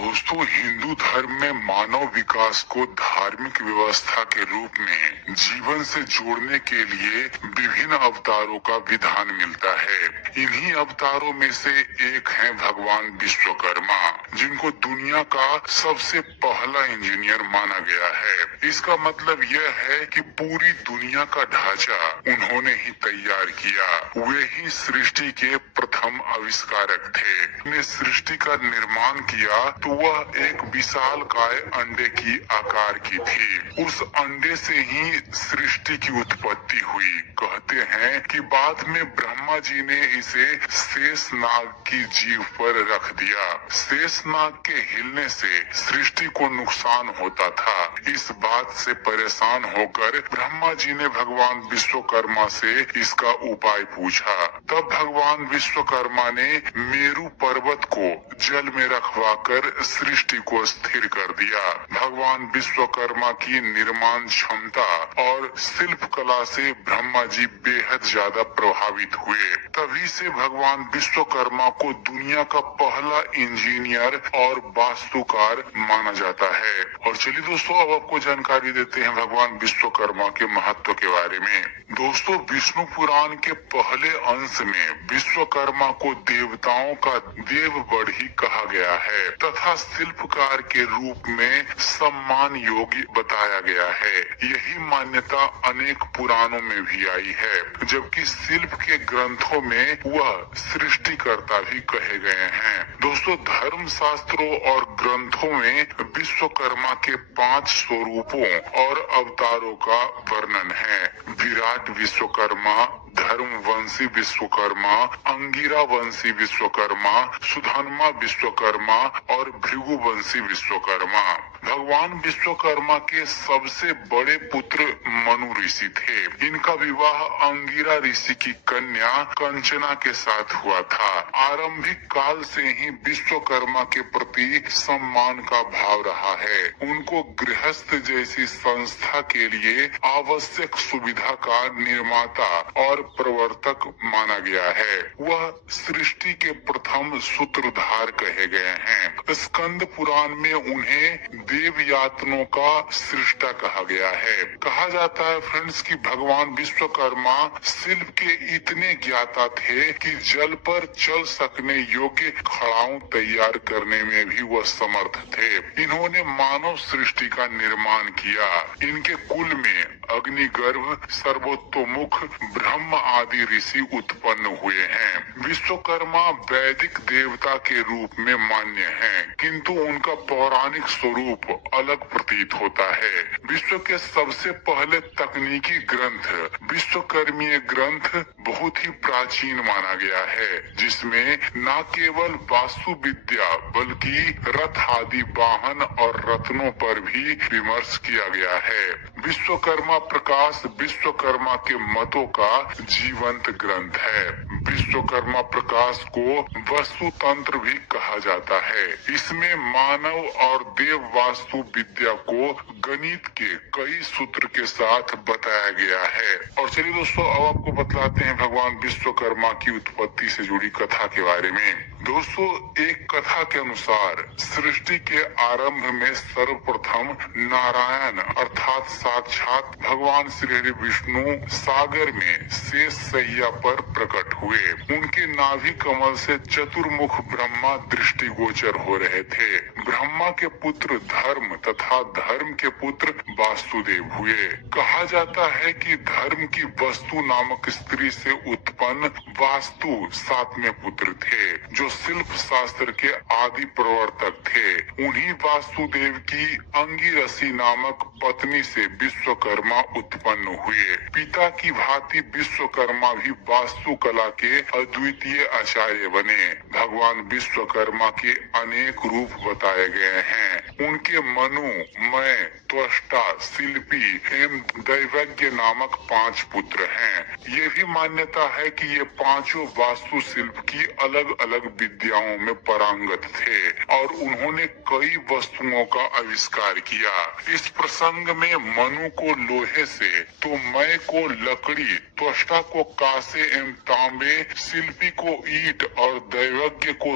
दोस्तों, हिंदू धर्म में मानव विकास को धार्मिक व्यवस्था के रूप में जीवन से जोड़ने के लिए विभिन्न अवतारों का विधान मिलता है। इन्हीं अवतारों में से एक है भगवान विश्वकर्मा, जिनको दुनिया का सबसे पहला इंजीनियर माना गया है। इसका मतलब यह है कि पूरी दुनिया का ढांचा उन्होंने ही तैयार किया। वे ही सृष्टि के प्रथम आविष्कारक थे। उन्होंने सृष्टि का निर्माण किया तो वह एक विशालकाय अंडे की आकार की थी। उस अंडे से ही सृष्टि की उत्पत्ति हुई। कहते हैं कि बाद में ब्रह्मा जी ने इसे शेषनाग की जीभ पर रख दिया। शेषनाग के हिलने से सृष्टि को नुकसान होता था। इस बात से परेशान होकर ब्रह्मा जी ने भगवान विश्वकर्मा से इसका उपाय पूछा। तब भगवान विश्वकर्मा ने मेरू पर्वत को जल में रखवाकर सृष्टि को स्थिर कर दिया। भगवान विश्वकर्मा की निर्माण क्षमता और शिल्प कला से ब्रह्मा जी बेहद ज्यादा प्रभावित हुए। तभी से भगवान विश्वकर्मा को दुनिया का पहला इंजीनियर और वास्तुकार माना जाता है। और चलिए दोस्तों, अब आपको जानकारी देते हैं भगवान विश्वकर्मा के महत्व के बारे में। दोस्तों, विष्णु पुराण के पहले अंश में विश्वकर्मा को देवताओं का देव बढ़ी कहा गया है तथा शिल्पकार के रूप में सम्मान योग्य बताया गया है। यही मान्यता अनेक पुराणों में भी आई है, जबकि शिल्प के ग्रंथों में वह सृष्टिकर्ता भी कहे गए हैं। दोस्तों, धर्म शास्त्रों और ग्रंथों में विश्वकर्मा के 5 स्वरूपों और अवतारों का वर्णन है। विराट विश्वकर्मा, धर्मवंशी विश्वकर्मा, अंगिरा वंशी विश्वकर्मा, सुधर्मा विश्वकर्मा और भृगुवंशी विश्वकर्मा। भगवान विश्वकर्मा के सबसे बड़े पुत्र मनु ऋषि थे। इनका विवाह अंगिरा ऋषि की कन्या कंचना के साथ हुआ था। आरंभिक काल से ही विश्वकर्मा के प्रति सम्मान का भाव रहा है। उनको गृहस्थ जैसी संस्था के लिए आवश्यक सुविधा का निर्माता और प्रवर्तक माना गया है। वह सृष्टि के प्रथम सूत्रधार कहे गए हैं। स्कंद पुराण में उन्हें देवयातनों का सृष्टा कहा गया है। कहा जाता है फ्रेंड्स कि भगवान विश्वकर्मा शिल्प के इतने ज्ञाता थे कि जल पर चल सकने योग्य खड़ाऊ तैयार करने में भी वह समर्थ थे। इन्होंने मानव सृष्टि का निर्माण किया। इनके कुल में अग्निगर्भ, सर्वोत्तोमुख, ब्रह्म आदि ऋषि उत्पन्न हुए हैं। विश्वकर्मा वैदिक देवता के रूप में मान्य हैं, किंतु उनका पौराणिक स्वरूप अलग प्रतीत होता है। विश्व के सबसे पहले तकनीकी ग्रंथ विश्वकर्मीय ग्रंथ बहुत ही प्राचीन माना गया है, जिसमें न केवल वास्तु विद्या बल्कि रथ आदि वाहन और रत्नों पर भी विमर्श किया गया है। विश्वकर्मा प्रकाश विश्वकर्मा के मतों का जीवंत ग्रंथ है। विश्वकर्मा प्रकाश को वस्तु तंत्र भी कहा जाता है। इसमें मानव और देव वास्तु विद्या को गणित के कई सूत्र के साथ बताया गया है। और चलिए दोस्तों, अब आपको बतलाते हैं भगवान विश्वकर्मा की उत्पत्ति से जुड़ी कथा के बारे में। दोस्तों, एक कथा के अनुसार सृष्टि के आरंभ में सर्वप्रथम नारायण अर्थात साक्षात भगवान श्री हरि विष्णु सागर में शेष सैया पर प्रकट हुए। उनके नाभि कमल से चतुर्मुख ब्रह्मा दृष्टिगोचर हो रहे थे। ब्रह्मा के पुत्र धर्म तथा धर्म के पुत्र वासुदेव हुए। कहा जाता है कि धर्म की वस्तु नामक स्त्री से उत्पन्न वास्तु 7वें पुत्र थे, जो शिल्प शास्त्र के आदि प्रवर्तक थे। उन्हीं वासुदेव की अंगिरसी नामक पत्नी से विश्वकर्मा उत्पन्न हुए। पिता की भांति विश्वकर्मा भी वास्तुकला के अद्वितीय आचार्य बने। भगवान विश्वकर्मा के अनेक रूप बताए गए हैं। उनके मनु, मय, त्वष्टा, शिल्पी एवं दैवज्ञ नामक 5 पुत्र हैं। ये भी मान्यता है कि ये पांचों वास्तु शिल्प की अलग अलग विद्याओं में पारंगत थे और उन्होंने कई वस्तुओं का आविष्कार किया। इस प्रसंग में मनु को लोहे से, तो मय को लकड़ी, त्वष्टा को कांसे एवं तांबे, शिल्पी को ईंट और दैवज्ञ को